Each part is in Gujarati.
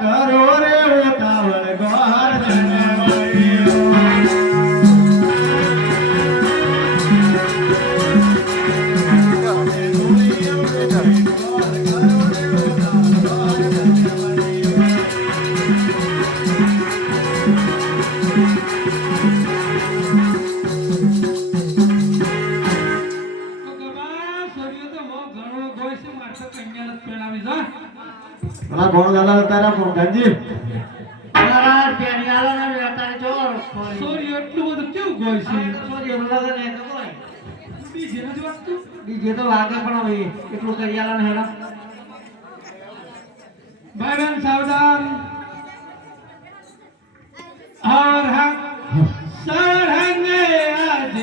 કરો પેલા ગોળ દાદા તારા કોણ ગાંજી મારા પેરિયાળાના વેટાને જોર ખોરી. સોરી એટલું બધું કેવું ગોય છે સોરી એવું લાગે ને તો કોઈ. બીજે નથી વાગતું બીજે તો વાગે પણ હવે એટલું કરિયાળાને હેડા. ભાઈ બહેન સાવધાન और हम सरहंगे आज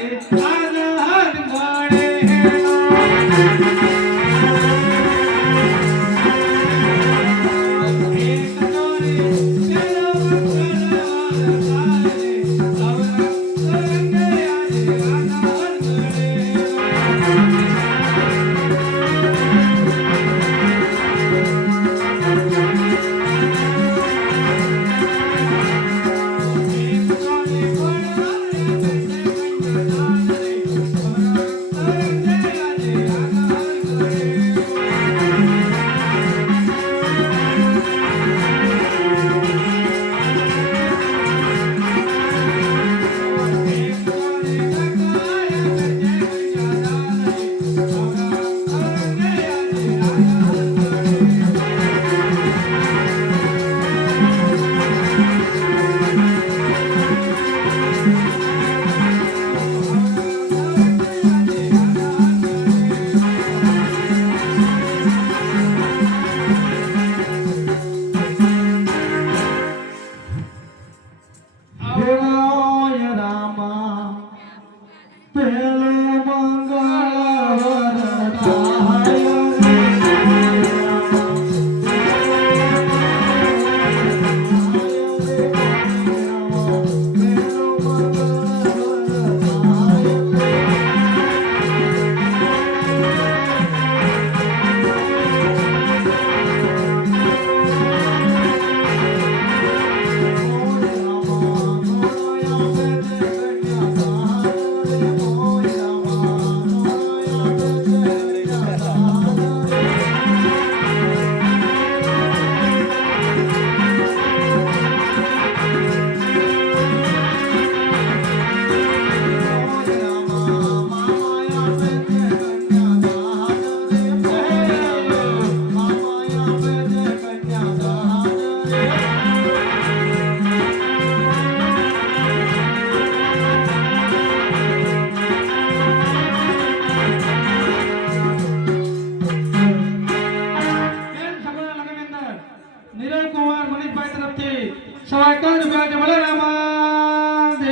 નિરલ કુમાર મનીષભાઈ તરફથી સવા એકાવન રૂપિયા છે ભલે રામાદેવ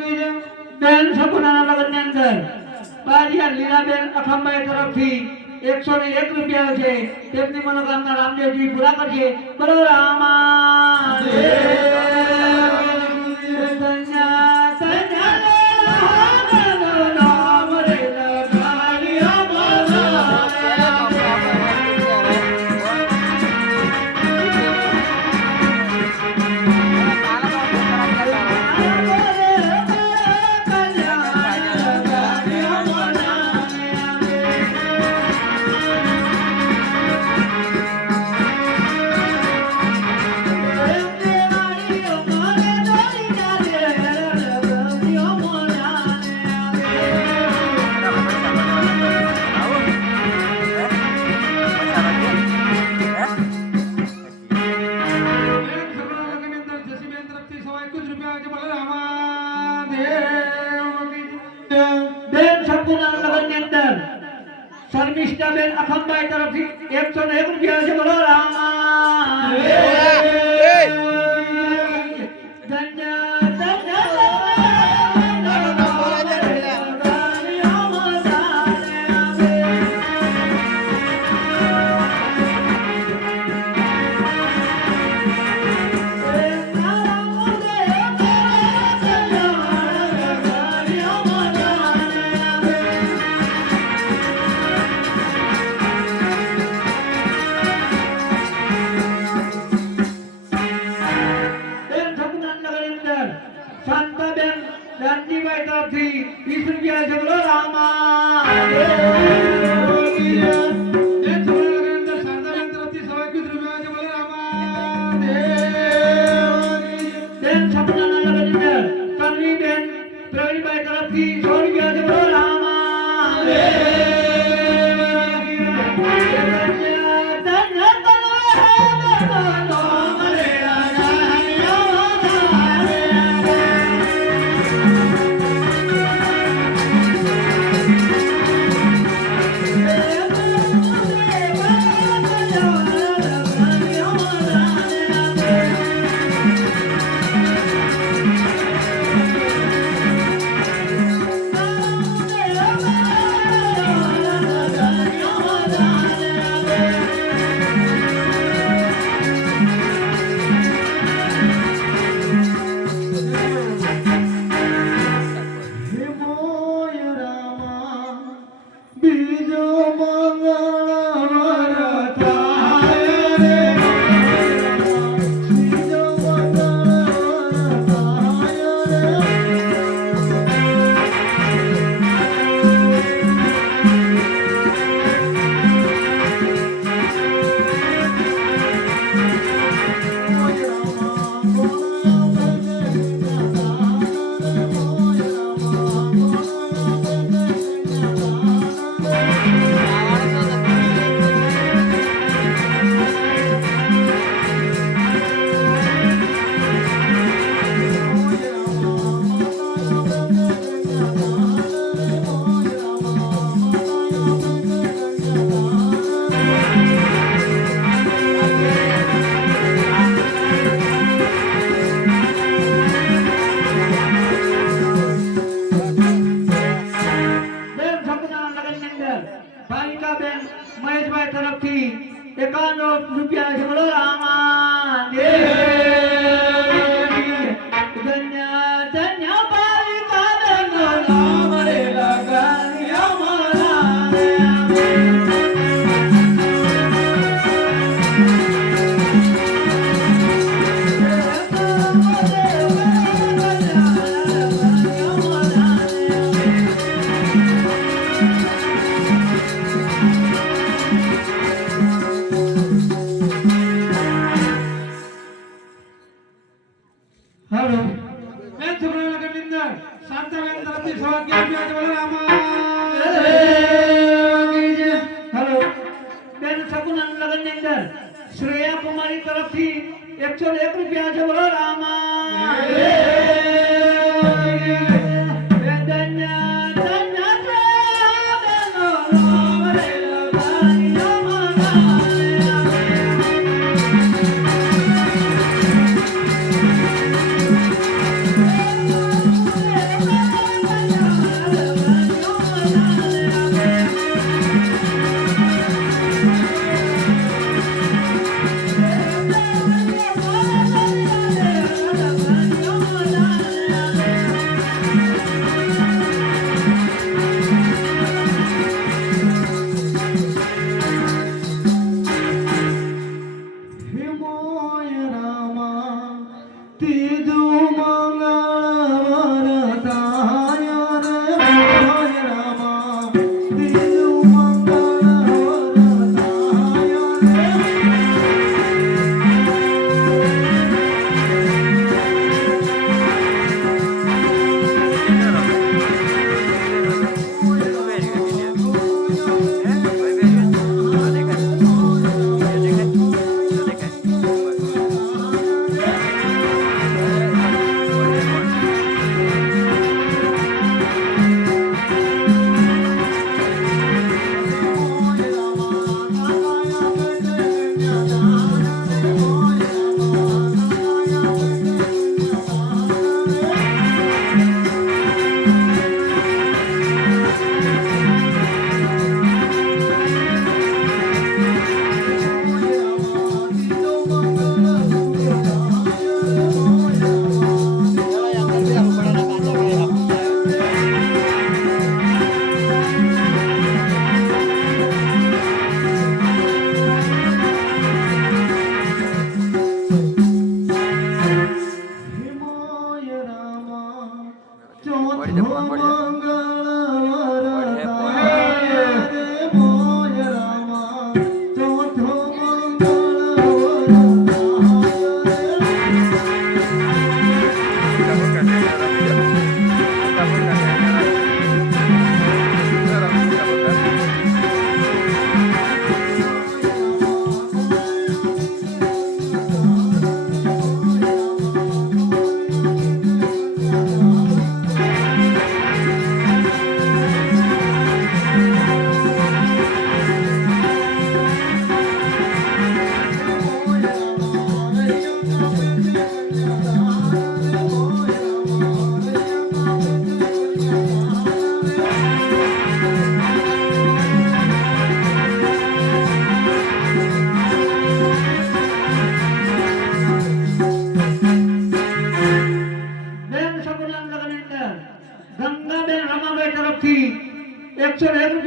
કી જય. બેન સગુણાના લગ્નની અંદર બારિયા લીલાબેન અખંભાઈ તરફથી એકસો ને એક રૂપિયા છે. તેમની મનોકામના રામદેવજી પૂરા કરશે. બોલો રામા બેન સગુણાના લગ્નની અંદર શર્મિષ્ઠાબેન અખંભાઈ તરફથી એકસો ને એક રૂપિયા છે બોલો રામા Come on. મહેશભાઈ તરફથી એકાણું રૂપિયા છે. રામા. શાંતાબેન તરફથી સ્વાગત હેલો બેન શકુનન લગનની અંદર શ્રેયા કુમારી તરફથી એકસો એક રૂપિયા છે બોલો રામા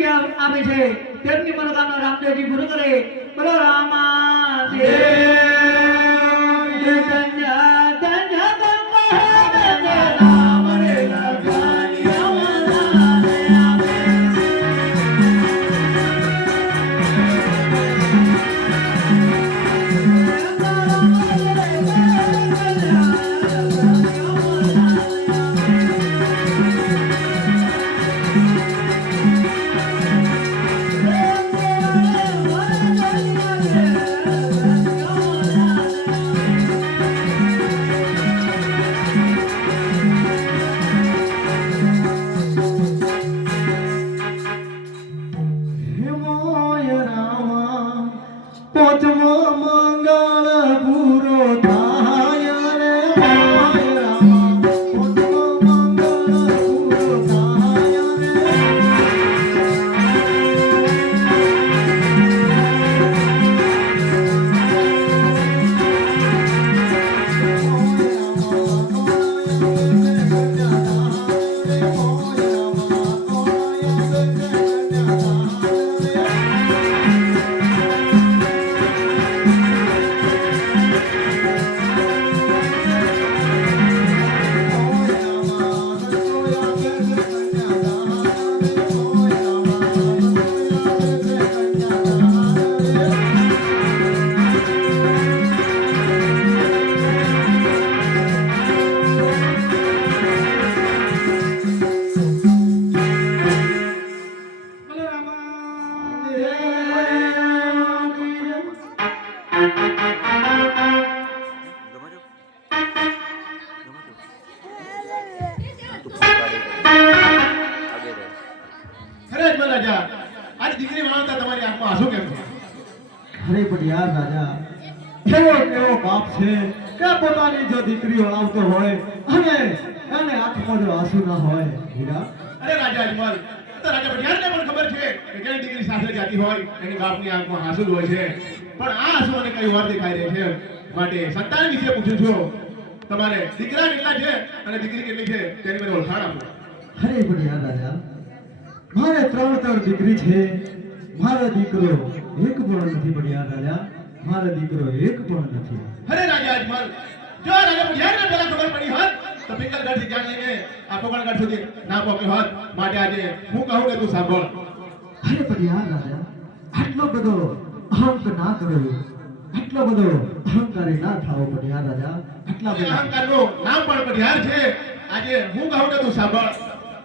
રૂપિયા આપે છે. તેમની મનોકામના રામદેવજી પૂરું કરે બોલો રામા Yeah. દીકરી હોય એની બાપની આંખમાં આંસુ હોય છે. પણ આ આંસુ મને કઈ વાર દેખાઈ રહે છે માટે સંતાન વિશે પૂછું છું. તમારે દીકરા કેટલા છે અને દીકરી કેટલી છે તેની મને ઓળખાણ આપો. અરે પણ રાજા મારે ત્રણ ત્રણ દીકરી છે. મારો દીકરો એક પણ નથી પણ રાજા મારો દીકરો એક પણ નથી. અરે રાજા અજમલ જો રાજા ભટિયારને પેલા ખબર પડી હોત તો પિંગલગઢથી જ્યાં લઈને આ પોકણગઢ સુધી ના પહોંચ્યો હોત. માટે આજે હું કહું કે તું સાંભળ. અરે પણ યાર રાજા આટલો બધો અહંક ના કરો આટલો બધો અહંકારી ના થાવો પણ યાર રાજા આટલા બધા અહંકારનો નામ પણ ભટિયાર છે આજે હું કહું કે તું સાંભળ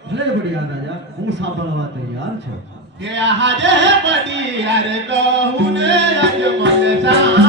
ભલે પણ યાર રાજા હું સાંભળવા તૈયાર છું કે આજે પટિયાર કહું ને અજમલ સાંભળ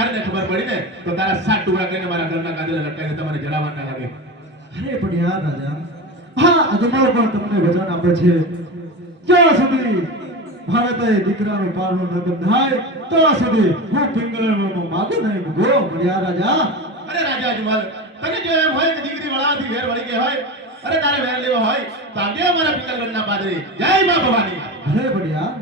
મૂકીને ખબર પડી ને તો તારા સાત ટુકડા કરીને મારા ઘરના કાંદલે લટકાવી તમારે જલાવવા ના લાગે. અરે પઢિયાર રાજા હા અજમલ પણ તમને વચન આપે છે. જ્યાં સુધી ભારતે પારનો દીકરાનું પારણું ન બંધાય ત્યાં સુધી હું પિંગળાનો માગું નહીં ભૂગો. પણ યાર રાજા અરે રાજા અજમલ તને જો એમ હોય કે દીકરી વળાથી વેર વળી ગઈ હોય અરે તારે વેર લેવો હોય તો આજે અમારા પિંગલગઢના પાદરી. જય મા ભવાની. અરે પઢિયાર